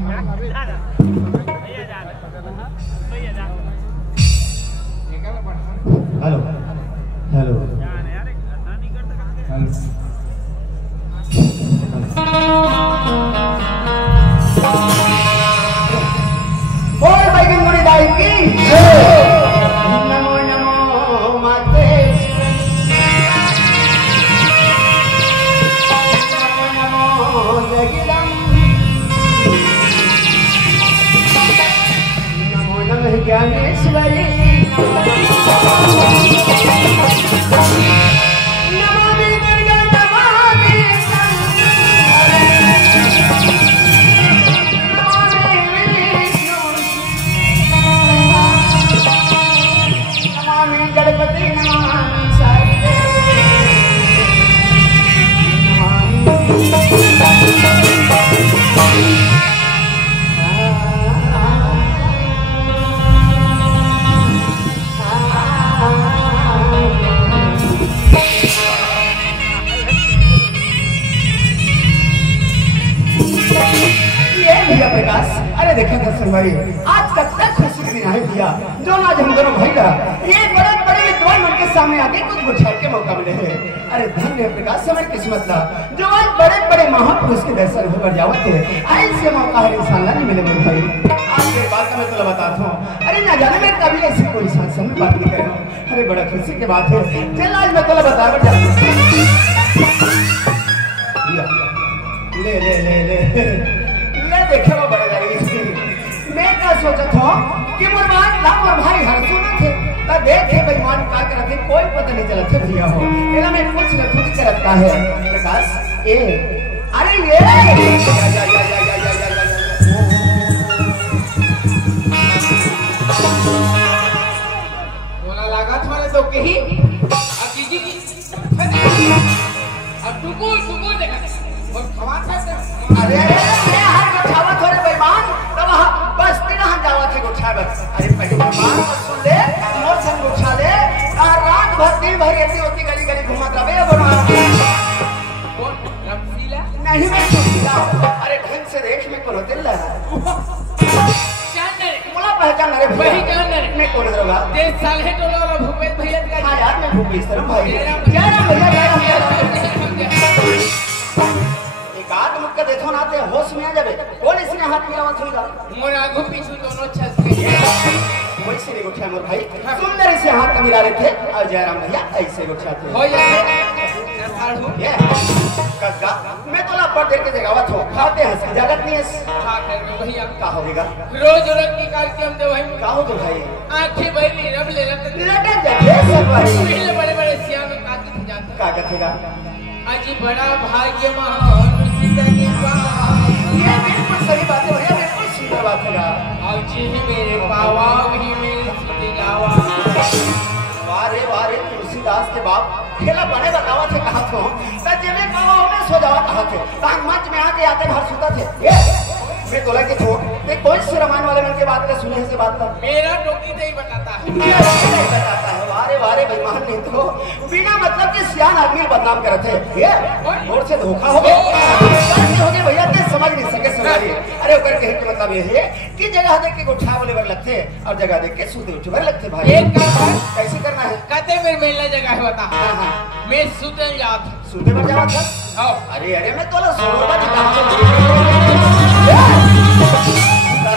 Hello hello बोल भाई गंगोरी दाई की नमो नमो माते नमो नमो जगिदम नमो नमः ज्ञानेश्वरी नमामि दुर्गा नमामि नमामि गणपति नमामि साईं प्रकाश। अरे देखा था संगवारी आज तक खुशी के दिन आए भैया जो आज हम दोनों भाई का ये बड़े बड़े विद्वान मन के सामने आके कुछ बुझार के मौका मिले हैं। अरे धन्य प्रकाश हमारी किस्मत था जो आज बड़े बड़े महापुरुष के दर्शन होकर जावत थे। ऐसे मौका हर इंसान नहीं मिले मेरे भाई। आज के बाद का मैं तुला बताता हूँ। अरे ना जाने मैं कभी ऐसी कोई इंसान से बात नहीं कर रहा हूँ। अरे बड़ा खुशी की बात है। चल आज मैं तुला बता ले ले ले ले देखे वो बड़े जाएगी। मैं क्या सोचा था कि मुरमान लाभ और भाई हर सुना थे तो देखे बेईमान क्या करते कोई पता नहीं चला थे भैया हो मेरा मैं कुछ न कुछ करता है प्रकाश ए अरे ये बोला लगा तुम्हारे तो कहीं अकीजी की अब टुकुल टुकुल देखा और खवा था अरे मैं हर गोठावा थोड़े बेईमान तब बस तीन हम जावा थे गोठावा। अरे पहले बेईमान सुन ले मोर संग गोठा ले रात भर दिन भर ऐसी होती गली गली घुमाता बे बना कौन रमसीला नहीं मैं रमसीला। अरे ढंग से देख मैं कौन होते ला जानने बोला पहचान अरे वही जानने मैं कौन होगा 10 साल है टोला और भूपेश भैया का। हां यार मैं भूपेश तरह भाई जय राम आग मुक्का देखो ना ते होश में आ जावे कौन इसने हाथ मिलावत होगा मोर आगू पीछू दोनों छस के वैसे नहीं उठा मोर भाई सुंदर से हाथ मिला रहे थे और जयराम भैया ऐसे उठाते हो जाए साढ़ू ये कक्का मैं तो लापड़ देख के जगावत हो खाते हंस की जगत नहीं है खा कर भैया का होगा रोज रोज की कार्यक्रम दे भाई का हो तो भाई आंखें भरी रब ले लटक जाए सब भाई पहले बड़े बड़े सिया में काती थी जाते का कथेगा अजी बड़ा भाग्य महान ये बिल्कुल सही बात है भैया बिल्कुल सीधा बात है और जी मेरे पावा वही मेरे सीधे जावा वारे तुलसीदास के बाप खेला बड़े बतावा थे कहा तो जब पावा में सो जावा कहा थे तांग मंच में आके आते भर सुता थे ये मैं बोला कि छोड़ ये कौन से रामायण वाले मन के बात का सुने से बात का मेरा टोकी नहीं बताता है नहीं बताता है वारे बेईमान नहीं तो बिना मतलब के सियान आदमी बदनाम करते ये मोर से धोखा हो गया भैया ते समझ नहीं सके समझिए। अरे ओकर कहे के मतलब ये है कि जगह देख के गोठा बोले बर लगते और जगह देख के सूते उठे बर लगते भाई एक काम कैसे करना है कहते मेरे मेला जगह है बता हां मैं सूते जात सूते बर जावा था आओ अरे मैं तोला सोनो बा काम से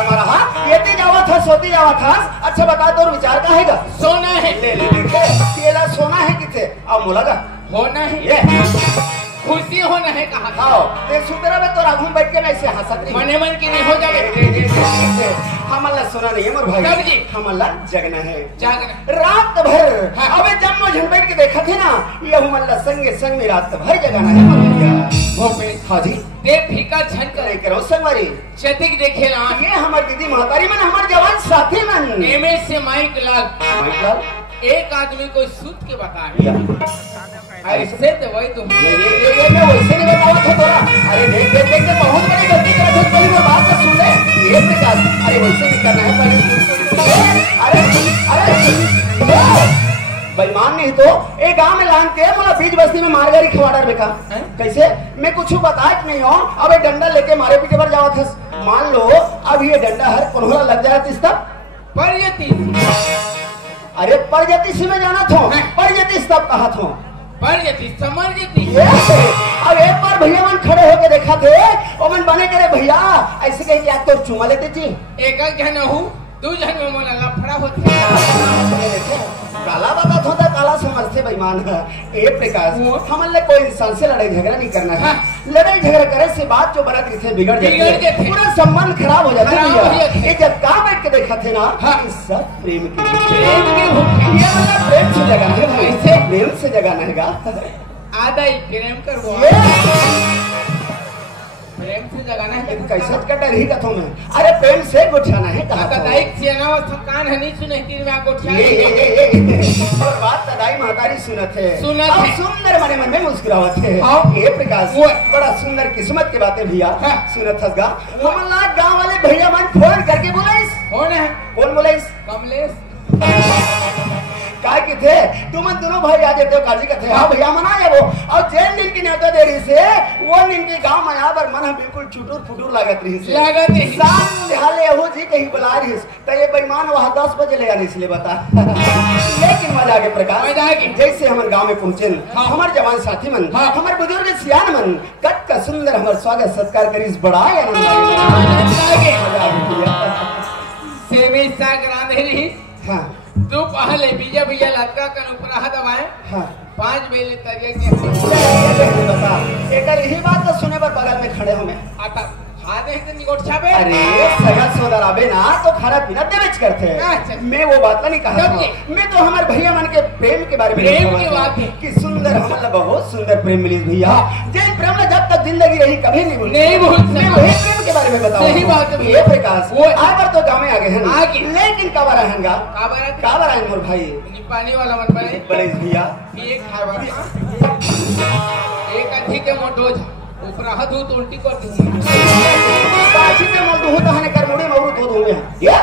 मारा हां येते जावा था सोती जावा था। अच्छा बता तोर विचार का हैगा सोना है ले देखे केला सोना है किथे अब मोलागा होना है ये खुशी होना है कहा आओ ते सुतरा में तो राघु बैठ के ऐसे हंसत रही मने मन की नहीं हो जावे हमला सोना नहीं है मोर भाई तब जी हमला जगना है जागना रात भर अबे जब मैं झन बैठ के देखा थे ना ये हमला संगे संग में रात भर जगना है मोर भैया भोपे हां जी दे फीका झन करे करो संगवारी चतिक देखे ला ये हमार दीदी महतारी मन हमार जवान साथी मन एमे से माइक लाग एक आदमी को सूत के बता ऐसे तो वही तो ये मैं वैसे नहीं बतावा था तोरा। अरे देख के बहुत बड़ी गलती कर रहे पहले वो बात तो सुन ले ये प्रकाश अरे वैसे नहीं करना है पहले अरे बेईमान नहीं तो एक गांव में लांग के बोला बीच बस्ती में मारगारी खवाड़ा बेका कैसे मैं कुछ बताए नहीं हो अबे डंडा लेके मारे पीटे पर जावा था मान लो अब ये डंडा हर कोल्हा लग जाए तो तब पर यति अरे पर जाती से मैं जाना था पर जाती तब कहा था पर यति समझ यति अब एक बार भैया मन खड़े होके देखा थे और मन बने करे भैया ऐसे कहीं क्या तो चुमा लेते जी एक जन हूँ दो जन में मोला लफड़ा होते काला बाबा होता काला समझते बेईमान है ए प्रकाश हमन ले कोई इंसान से लड़ाई झगड़ा नहीं करना है लड़ाई झगड़ा करे से बात जो बनत थे बिगड़ जाती है पूरा संबंध खराब हो जाता है ये जब का बैठ के देखा थे ना इस सब प्रेम के ये मतलब प्रेम से जगाना है भाई से प्रेम से जगाना है आधा ही प्रेम करवो प्रेम से जगाना है कैसे कटर ही कथों में अरे प्रेम से गुठाना है कहा था दाइक सियाना और थकान हनी सुनती में आको ठिया ये और बात तदाई महतारी सुनत है और सुंदर मने मन में मुस्कुरावत है ये प्रकाश बड़ा सुंदर किस्मत की बातें भैया सुनत हसगा हमला गांव वाले भैया मन फोन करके बोलाइस कौन बोलाइस कमलेश काय के थे तुम दोनों भाई आ जाते हो काजी का थे हाँ भैया मना जाबो और जैन दिन की न्योता दे रही से वो दिन के गांव में यहाँ पर मन बिल्कुल छुटूर फुटूर लागत रही से शाम दिहाले हो जी कहीं बुला रही तो ये बेईमान वहाँ 10 बजे ले आने इसलिए बता लेकिन मजा आगे प्रकाश जैसे हमारे गांव में पहुंचे हमारे जवान साथी मन हमारे बुजुर्ग सियान मन कट का सुंदर हमारे स्वागत सत्कार करी बड़ा आनंद तू पहले बीजा बीजा लड़का का ऊपर दबाए 5 बजे तरिया बता एक यही बात तो सुने पर बगल में खड़े हमें आता खादे से निकोट छाबे अरे सगा सोदर आबे ना तो खाना पीना देवेच करते हैं मैं वो बात नहीं कहा मैं तो हमारे भैया मन के प्रेम के बारे में प्रेम की बात है कि सुंदर हमारा बहुत सुंदर प्रेम मिली भैया जैन प्रेम में जब तक जिंदगी रही कभी नहीं भूल मैं वही प्रेम के बारे में बताऊं सही बात है ये प्रकाश वो आकर तो गांव में आ गए हैं लेकिन कब रहेंगा कब आए मोर भाई पानी वाला मन बड़े भैया एक खावा एक अधिक के मोटो ऊपर हाथ हो तो उल्टी कर दूंगा बाजी में मल दूं तो हने कर मुड़े मौरू धो दूंगा या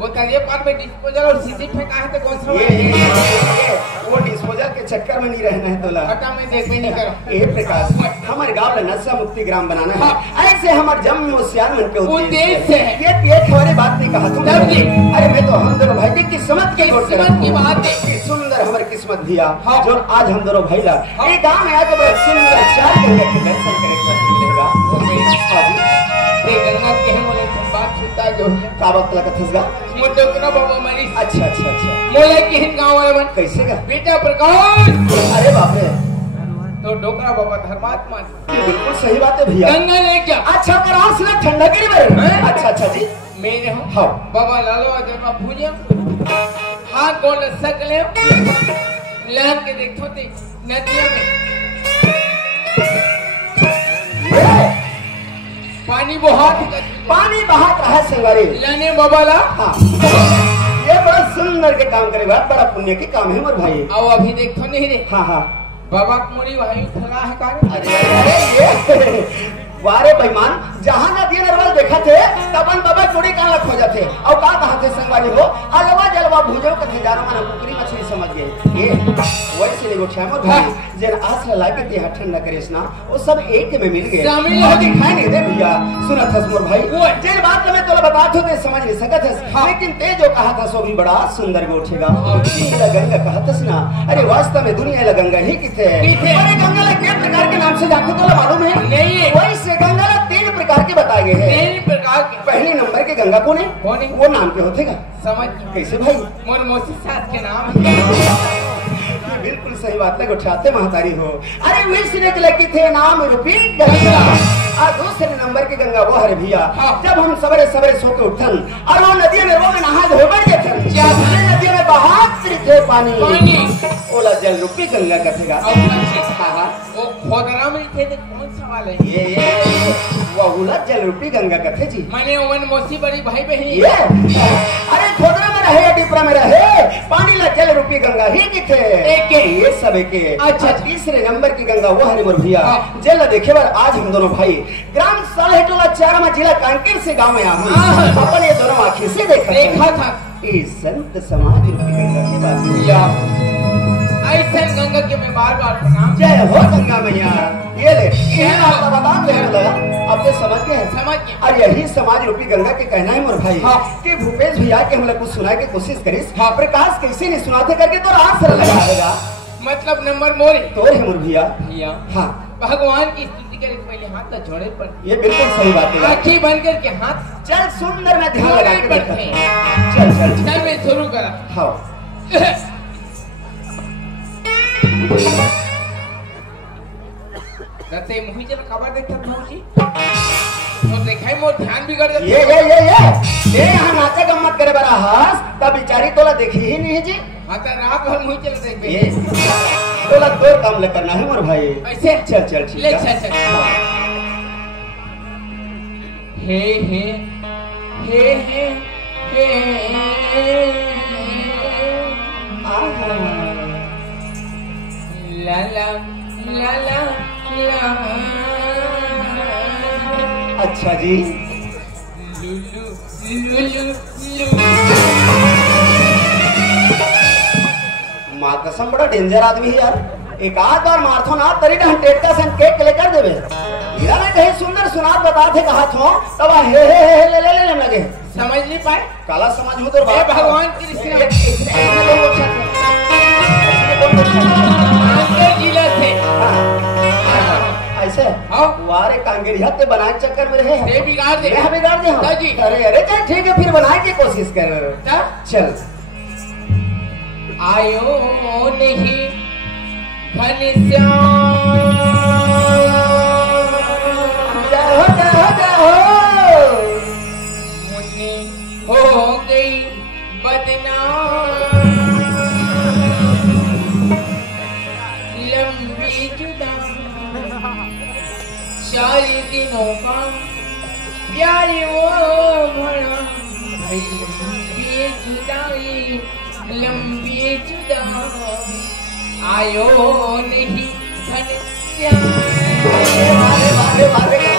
वो तरिए पार में डिस्पोजल और सीसी फेंका है तो कौन सा ये वो डिस्पोजल के चक्कर में नहीं रहना है तोला हटा में देख भी नहीं कर ए प्रकाश हमारे गांव में नशा मुक्ति ग्राम बनाना है ऐसे हमारे जम्मू और सियान मन के उद्देश्य है ये हमारी बात नहीं कहा तुम अरे मैं तो हम दोनों भाई की किस्मत की बात है सुंदर हमारी किस्मत दिया जो आज हम दोनों भाई ला ये गांव में आके बड़ा सुंदर चार गंगा के दर्शन ते गंगा के हम बोले तुम बात सुनता जो का वक्त लगत हसगा मोटो को बाबा मरी अच्छा मोले के हिन गांव वाले मन कैसे का बेटा प्रकाश अरे बाप रे तो डोकरा बाबा धर्मात्मा ये बिल्कुल सही बात है भैया गंगा ले क्या अच्छा कराओ से ठंडा गिरी बारे अच्छा जी मेरे हो हाँ बाबा लालो आगे में पूजा हाथ गोल सकले लान के देखो ते नदिया में पानी बहात रहा संगारी लाने बाबा ला हाँ ये बड़ा सुंदर के काम करेगा बड़ा पुण्य के काम है मोर भाई आओ अभी देखो नहीं रे हाँ बाबा मोरी भाई थला है का अरे ये वारे बेईमान जहाँ नदी नरवल देखा थे तबन बाबा कुड़ी कहाँ लग हो जाते और का कहा थे संगवारी हो अलवा जलवा भूजो कथे जानो माना कुकरी मछली समझ गए ये वैसे नहीं गोठा मोर भाई जेन आस लागे ते ठंडा करेस ना वो सब एक में मिल गए और दिखाई नहीं दे भैया सुनत हस मोर भाई जेन बात में तो बात होते समझ नहीं सकत हस लेकिन ते जो कहा था सो भी बड़ा सुंदर गोठेगा और गंगा कहतस ना अरे वास्तव में दुनिया गंगा ही किथे अरे गंगा ला के प्रकार के नाम से जाको तो मालूम है नहीं वैसे गंगा ला 3 प्रकार के बताए गए हैं 3 प्रकार के पहले नंबर के गंगा कौन है वो नाम के होते का समझ कैसे भाई मोर मौसी सास के नाम बिल्कुल सही बात है उठाते महतारी हो अरे विष्णु के लगी थे नाम रूपी गंगा और दूसरे नंबर के गंगा वो हरे भैया जब हम सवेरे सवेरे सो के उठन और वो नदी में वो में नहा धो बढ़ जाते नदी में बहाते थे पानी ओला जल रूपी गंगा कथेगा वो खोदरा में थे कौन सवाल है ये वो ओला जल रूपी गंगा कथे जी मैंने ओवन मौसी बड़ी भाई बहन ये अरे खोदरा में रहे या डिपरा में रहे पानी ला जल रूपी गंगा ही किथे एक ये सब के अच्छा तीसरे नंबर की गंगा वो हरे मोर भैया जल देखे बार आज हम दोनों भाई ग्राम सालेटोला चारमा जिला कांकेर से गांव में आ अपन ये दोनों आंखें से देखा था ये संत समाज रूपी गंगा की बात ऐसे गंगा के मैं बार-बार प्रणाम जय हो गंगा मैया ये ले ये आपका बता दे लगा अब तो समझ गए समझ गए। और यही समाज रूपी गंगा के कहना है मोर भाई हाँ। कि भूपेश भैया के हम लोग कुछ सुनाए की कोशिश करिस हाँ प्रकाश कैसे नहीं सुनाते करके तो रात से लगा देगा मतलब नंबर मोरी तो है मोर भैया भैया हाँ भगवान की स्तुति करे तो पहले हाथ तो जोड़े पर ये बिल्कुल सही बात है आंखें बंद करके हाथ चल सुंदर में ध्यान लगा जोड़े के पर देखा थे। चल चल चल चल मैं शुरू करा हाँ रते मुही जरा खबर देखता भौजी तो देखाई मोर ध्यान बिगड़ जाता ये यहाँ नाचे गम्मत करे बड़ा हंस तब बिचारी तोला देखी ही नहीं जी हाँ तो रात भर मुही चल देख ये तोला दो काम ले करना है मोर भाई ऐसे चल चल ठीक ले है चल हे हे हे हे हे आहा। ला ला ला ला ला अच्छा जी लुलु लुलु लु माँ कसम बड़ा डेंजर आदमी है यार एक आध बार मारथो ना तरी ना टेटका सन केक लेकर देवे मेरा मैं कहीं सुंदर सुनात बता थे कहा थो तब हे ले लगे समझ नहीं पाए काला समाज हो तो हे भगवान कृष्ण आगे जिला से ऐसे हाँ। वारे कांगेरिया ते बनाए चक्कर में रहे से बिगाड़ दे मैं बिगाड़ दे हाँ जी। अरे अरे चल ठीक है फिर बनाए की कोशिश कर ता? चल आयो नहीं घनश्याम मुन्नी हो गई बदनाम लंबी जुदा 4 दिनों का प्यार वो भरा लंबी जुदाई लंबी जुदा आयो नहीं घनश्याम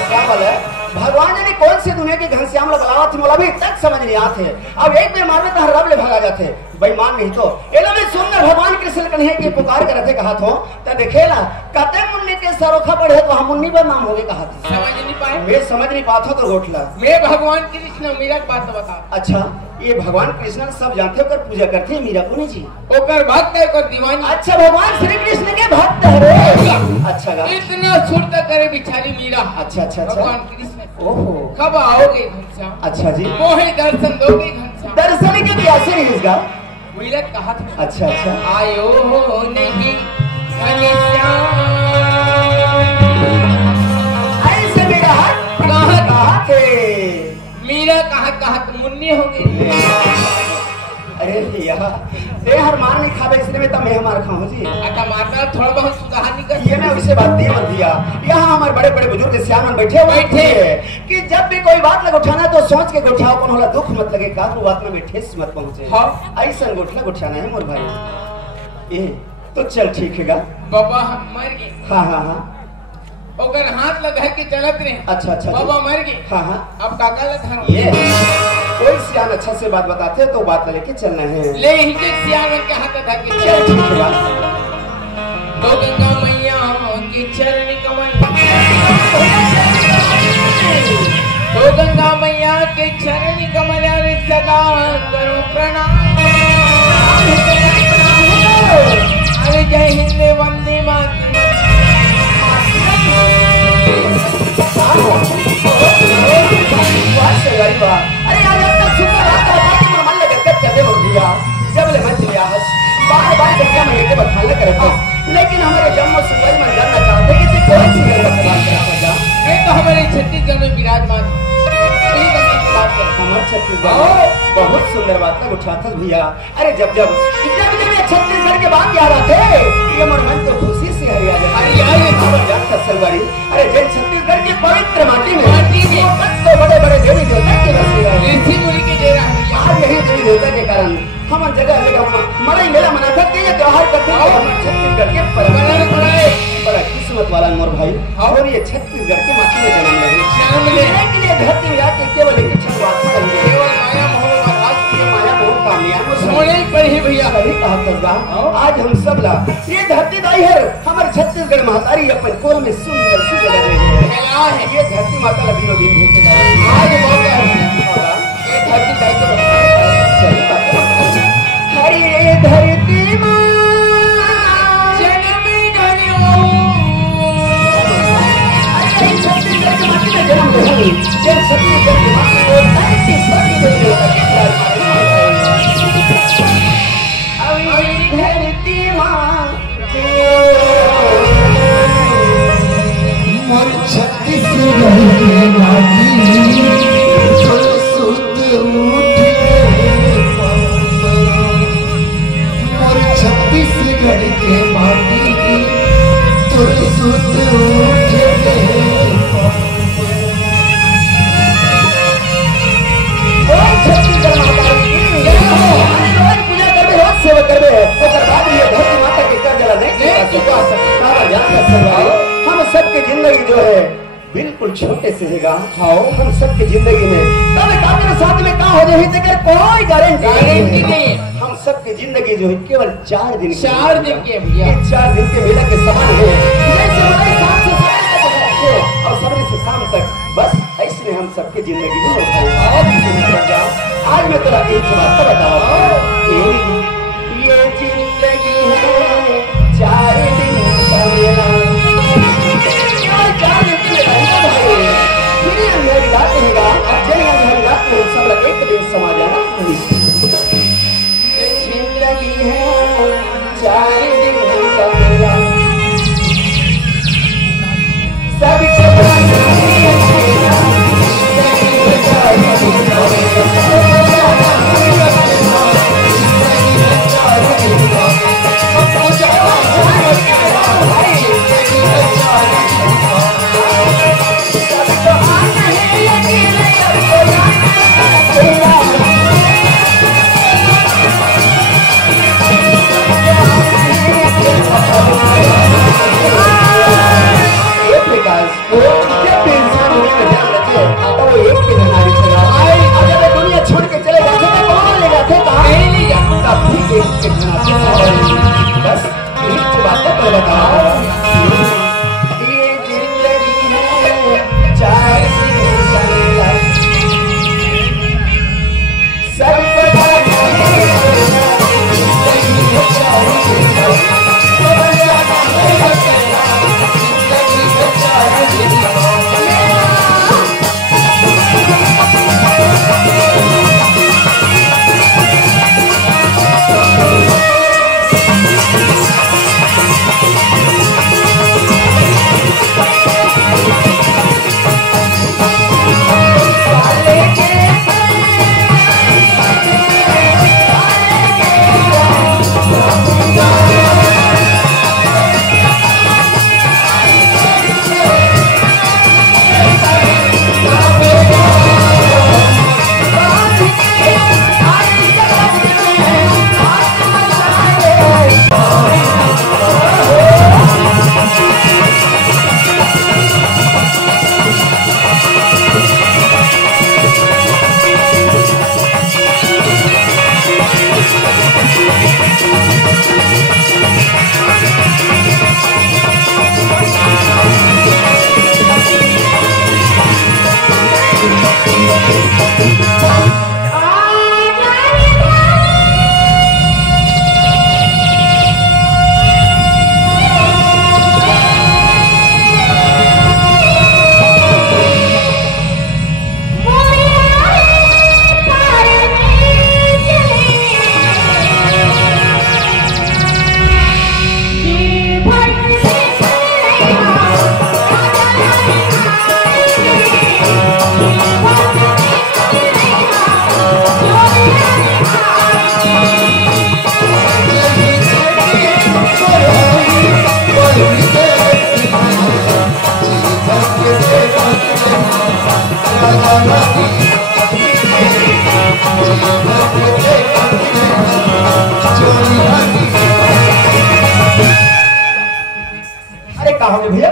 क्या बोले भगवान जाने कौन सी दुनिया की घनश्याम लगावा थी मोला भी तक समझ नहीं आते अब एक बार मारने तो रब ले भगा जाते बेईमान नहीं तो एलो में सुंदर भगवान कृष्ण कन्हैया की पुकार कर रहे कहा थो तो देखेला कते मुन्नी के सरोखा पढ़े तो हम मुन्नी पर नाम होगे कहा था समझ नहीं पाए मैं समझ नहीं पाता तो गोठला मैं भगवान कृष्ण मेरा बात बता अच्छा ये भगवान कृष्ण सब जानते होकर पूजा करते हैं मीरा पुनी जी ओकर भक्त है ओकर दीवानी अच्छा भगवान श्री कृष्ण के भक्त है रे अच्छा गा इतना सुरता करे बिचारी मीरा अच्छा अच्छा भगवान अच्छा कृष्ण ओहो कब आओगे घनश्याम अच्छा जी मोहे दर्शन दोगे घनश्याम दर्शन के प्यासे नहीं इसका मीरा कहा था अच्छा अच्छा आयो नहीं घनश्याम ऐसे मेरा हाथ कहाँ थे मीरा कहा मुन्नी हो गई अरे भैया ते हर मार नहीं खावे इसलिए मैं तब मैं मार खाऊं जी अच्छा माता थोड़ा बहुत सुधार नहीं कर ये मैं उसे बात दी मत दिया यहाँ हमारे बड़े बड़े बुजुर्ग सियान बैठे हुए थे कि जब भी कोई बात लग उठाना तो सोच के उठाओ कौन होला दुख मत लगे का बात में ठेस मत पहुंचे हाँ। ऐसा गोठला उठाना है मोर भाई ये तो चल ठीक है बाबा हम मर गए हाँ हाँ हाँ ओकर हाथ लगा के चलत रहे अच्छा अच्छा बाबा मर गए हाँ हाँ अब काका लगा ये कोई सियान अच्छा से बात बताते हैं तो बात लेके चलना है ले ही के सियान के हाथ लगा के चल चल ठीक है बात तो गंगा मैया की चरण कमल तो गंगा मैया के चरण कमल रे सदा करो प्रणाम अरे जय हिंद वंदे मातरम अरे यार जब तक सुंदर आता है तो मन लगे कब कदे हो गया जब ले मत लिया हस बार बार गंगा में लेके बखाने करे थे लेकिन हमारे जम्मू सुंदर में जानना चाहते कि तू कौन सी गंगा से बात करा जा मैं तो हमारे छत्तीसगढ़ में विराजमान इसी गंगा की बात कर हमारे छत्तीसगढ़ बहुत सुंदर बात का उठाता भैया अरे जब जब छत्तीसगढ़ के बात याद आते ये मन तो खुशी से हरिया जाता सलवारी अरे जब छत्तीसगढ़ की पवित्र माटी में तो बड़े बड़े देवी देवता के बसे रहे ऋषि मुनि के डेरा है आज यही देवी देवता के कारण हम जगह जगह मड़ई मेला मना करते हैं त्योहार करते हैं हमारे छत्तीसगढ़ के परंपरा बड़ा किस्मत वाला मोर भाई और ये छत्तीसगढ़ के माटी में जन्म लेने के लिए धरती में आके केवल एक इच्छा आत्मा रहेंगे केवल माया मोह का राज माया मोह कामयाब सोने पर ही भैया सही कहा तगा। आज हम सब ला ये धरती दाई है हमारे छत्तीसगढ़ महतारी अपन कोल में सुंदर सी जगह दे है। ये धरती माता ला दिनों दिन होते जा आज मौका है ये धरती दाई को सही बात है। हरी धरती मां जन्म गयो अरे छत्तीसगढ़ की माटी में जन्म ले जब छत्तीसगढ़ की माटी को धरती सभी दे धरती मां मोर छत्तीसगढ़ के माटी सुत उठे मोर छत्तीसगढ़ के माटी तुर सुत उठे छत्तीसगढ़ माता की रोज पूजा करबे रोज सेवा करबे ओकर बाद ये धरती माता के कर जला नहीं चुका सकता याद कर सकते हम सबके जिंदगी जो है बिल्कुल छोटे से हैगा हम सबके जिंदगी में कभी काकर साथ में का हो जाए तेकर कोई गारंटी नहीं हम सबके जिंदगी जो है केवल 4 दिन के भैया 4 दिन के मेला के समान है जैसे हमारे शाम से सवेरे और सवेरे से शाम तक बस ऐसे हम सबके जिंदगी में आज मैं तेरा एक बात बताओ ये जिंदगी है 4 दिन का मेला 4 दिन के फिर अंधेरी रात रहेगा अब जब अंधेरी रात में सब लोग एक दिन समा जाना ये जिंदगी है 4 दिन का मेला सबको छोड़ के चले जाते थे कौन ले जाते नहीं ले जाता बस एक बात तो बताओ ये जिंदगी है 4 दिन का मेला सब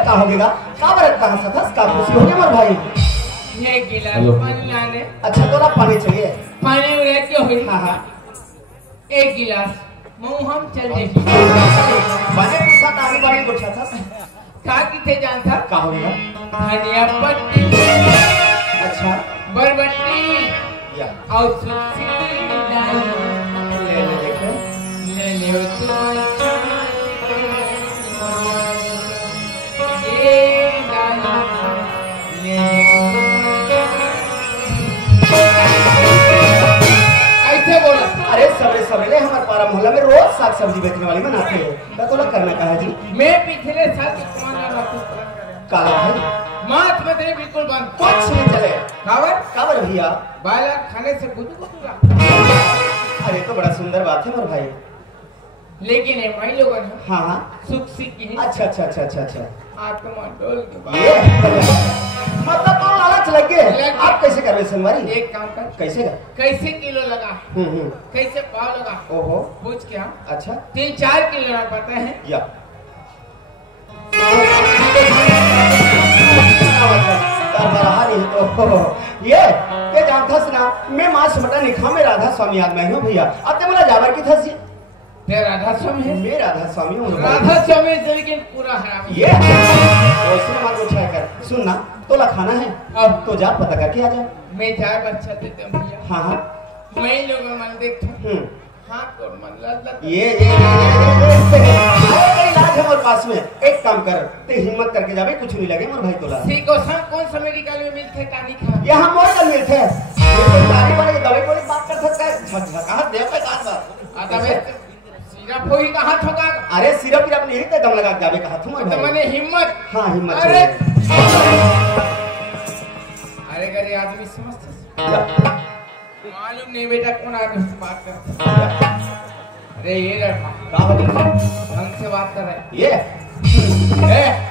का होगेगा का बरत का सथस का खुशी हो गया मोर भाई ये गिलास पानी लाने अच्छा तोरा पानी चाहिए पानी रह के होई हां हां एक गिलास मुंह हम चल जाए बने पूछा तारी बारी पूछा था का किथे जान था का होगा धनिया पत्ती अच्छा बरबट्टी या और सुखी डाल ले ले देखे ले लियो तुम ये डाल ले ऐसे बोला अरे सबरे सबरे हमारे पारा मोहल्ला में रोज साग सब्जी बेचने वाली बनाते हैं तो लोग करना कहा जी मैं पिछले साल कमाना रखूं काला है मात में तेरे बिल्कुल बंद कुछ नहीं चले खावर काबर भैया बाला खाने से कुछ कुछ अरे तो बड़ा सुंदर बात है मोर भाई लेकिन ये भाई लोगों ने हाँ हाँ सुख सीखी है अच्छा अच्छा अच्छा अच्छा अच्छा आत्मा डोल के बाद ये मतलब तो लालच लग गए आप कैसे कर रहे संगवारी एक काम कर कैसे कर कैसे किलो लगा हम्म कैसे पाव लगा ओहो पूछ क्या अच्छा 3-4 किलो लगा पता है या तो ये जानता ना मैं मांस मटन नहीं खा मैं राधा स्वामी आदमी हूँ भैया अब तो बोला जावर की था सी तेरा राधा स्वामी है मैं राधा स्वामी हूँ राधा स्वामी से लेकिन पूरा हराम ये उसने मत उठाया कर सुन ना तोला खाना है अब तो जा पता करके आ जा मैं जाए बच्चा देते हूँ भैया हाँ हाँ मैं लोगों मन देखता हाथ और मन लत ये इलाज है मोर पास में एक काम कर ते हिम्मत करके जावे कुछ नहीं लगे मोर भाई तोला सीको सन कौन सा मेडिकल में मिलते टानी खा ये हम मोर कर मिलते हैं ये गाड़ी वाले दवाई वाली बात कर सकता है झटका दे पे काट बात आता वे सिरप होई का हाथ होगा अरे सिरप की अपनी ही दम लगा के जावे का हाथ में तो मैंने हिम्मत हां हिम्मत अरे अरे गरे आदमी समझते मालूम नहीं बेटा कौन आदमी से बात करता अरे ये लड़का का हो गया ढंग से बात कर रहा है ये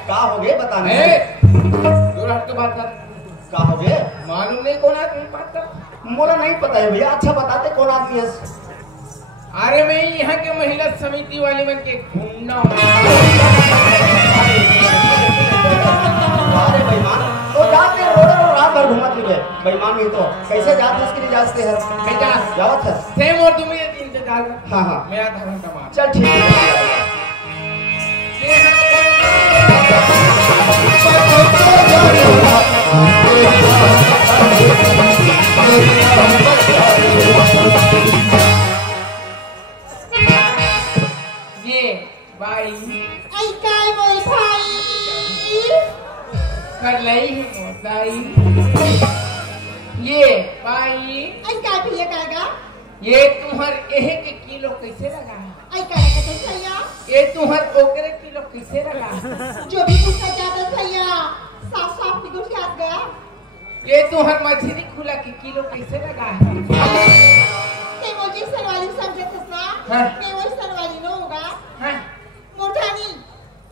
का हो गए बताने दूर हट के बात कर का हो गए मालूम नहीं कौन आदमी बात कर मोला नहीं पता है भैया अच्छा बताते कौन आदमी है अरे मैं यहाँ के महिला समिति वाले मन के घूमना अरे बेईमान तो जाते रोड और रात भर घूमत रहे बेईमान नहीं तो कैसे जाते इसके लिए जाते हैं बेटा जावत है सेम और तुम्हें इंतजार कर हाँ हाँ मैं आधा घंटा बाद चल ठीक है ये भाई आई काय बोल भाई कर लई है मोताई ये भाई आई काय भैया कागा ये तुम्हार एक किलो कैसे लगा आई काय का भैया ये तुम्हार ओकरे किलो कैसे लगा जो भी पूछना चाहता भैया साफ साफ निकल के आ गया ये तुम्हार मछली खुला के किलो कैसे लगा ते मुझे सरवाली समझे था हाँ। मैं वो सरवाली न होगा हाँ मोटानी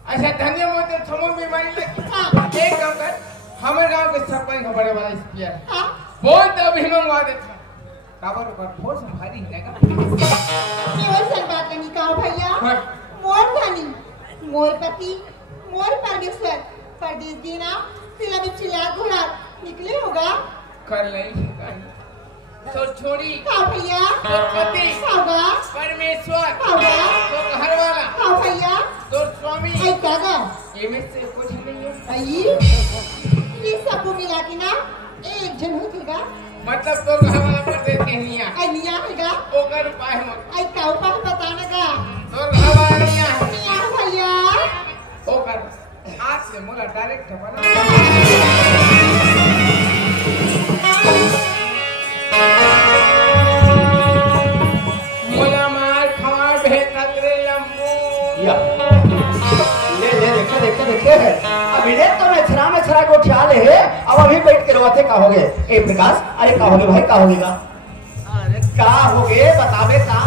अच्छा धन्य मोते थमो बीमारी लगी हाँ। एक काम कर हमारे गांव के सरपंच का बड़े वाला स्पीकर हां बोल तो अभी मंगवा देता काबर ऊपर फोर्स भारी रहेगा मैं वो सर बात नहीं कहो भैया हाँ। मोर धनी मोर पति मोर परमेश्वर परदेश देना तिला में चिल्ला घोड़ा निकले होगा कर लई गाड़ी तो छोड़ी का भैया तो पति होगा परमेश्वर होगा तो घर वाला का भैया तो स्वामी आई कागा ये में से कुछ नहीं है आई ये सब मिला के ना एक जन होगा मतलब तो घर वाला परदेश कहनिया आई निया होगा ओकर उपाय मत आई का उपाय बताने का तो घर वाला निया निया भैया ओकर आज से मोला डायरेक्ट बना मोला मार खवा भेज रे लम्बू या ले ले देखे देखे देखे अभी ने तो मैं छरा को ख्याल है अब अभी बैठ के रोते का होगे ए प्रकाश अरे का होगे भाई का होगेगा अरे का होगे बतावे का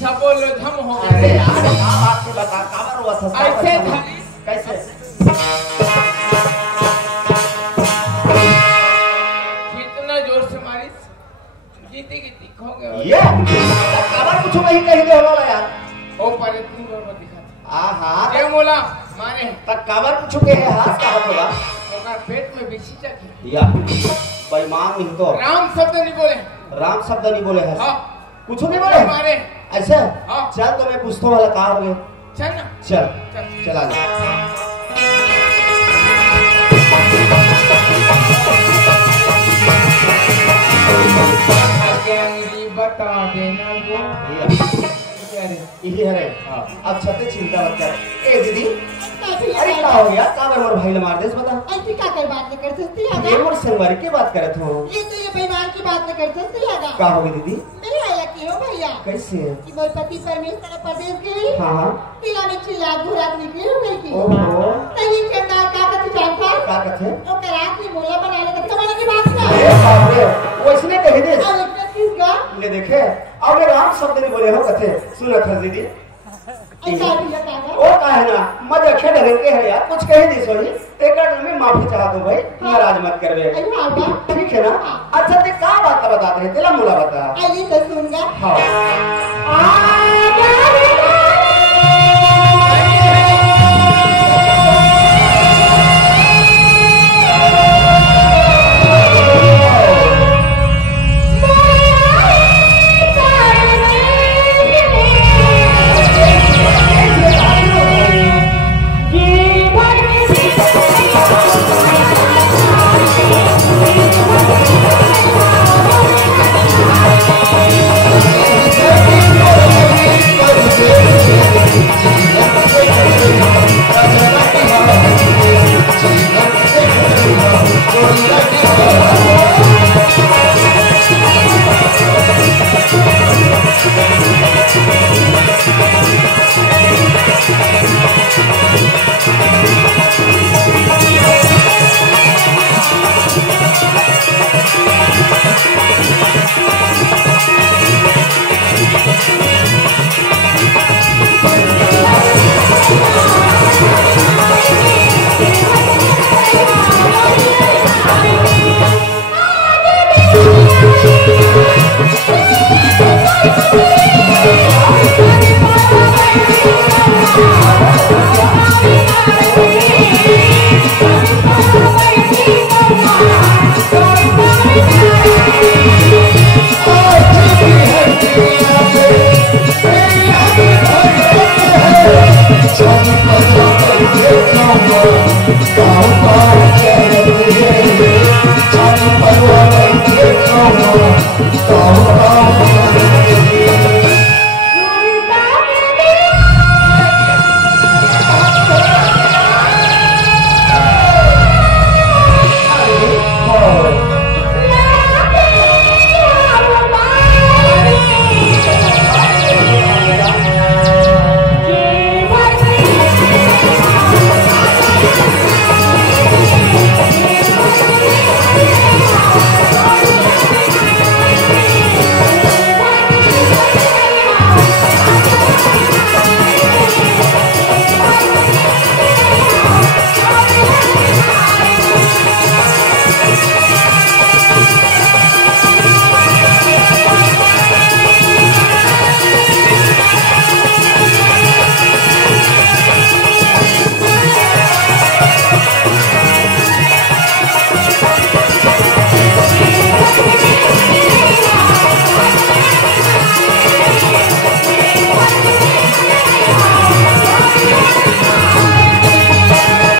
सब बोलो धम हो अरे गए यार का बात के बता का बार हुआ था ऐसे था कैसे कितना जोर से मारी गीती गीती खो गए ये काबर कुछ नहीं कहेंगे होला यार ओ पर तुम जोर मत दिखा आहा ये मोला मारे तक काबर कुछ के है हाथ का होगा ओकर पेट में बिछी जाके या बेईमान नहीं तो राम शब्द नहीं बोले राम शब्द नहीं बोले है हां कुछ नहीं बोले मारे अच्छा हाँ। चल तो मैं पूछता वाला कहा हो गया। चल ना चल चल चला जा। आगे अंग्रेजी बता देना वो क्या रे यही है रे। अब छते चिंता मत कर। ए दीदी कैसे अरे क्या हो गया काबर मोर भाई ले मार देस बता। ऐसी का कर बात नहीं कर सकती ये आगा मोर संगवारी की बात करत हो। ये तो ये बेईमान की बात नहीं कर सकती आगा का हो गई दीदी नहीं आया क्यों भैया कैसे? कि मोर पति परमेश्वर प्रदेश गई हाँ हाँ तिला में चिल्ला घुरात निकली हो गई की ओहो तही चंदा का कथि जानता का कथे? ओ करात की मोला बना ले कथि बना की बात ना अरे बाप रे वैसने कही दे और एक चीज का ले देखे अब ये राम शब्द नहीं बोले हो कथे सुनत है दीदी। ऐसा भी बतागा ओ का है ना मजे खेल के है यार कुछ कह दी सोनी तेकर में माफी चाह दो भाई नाराज मत करवे अयो आगा ठीक है ना। अच्छा ते का बात बता दे तेला मोला बता। आइए तो सुनगा हाँ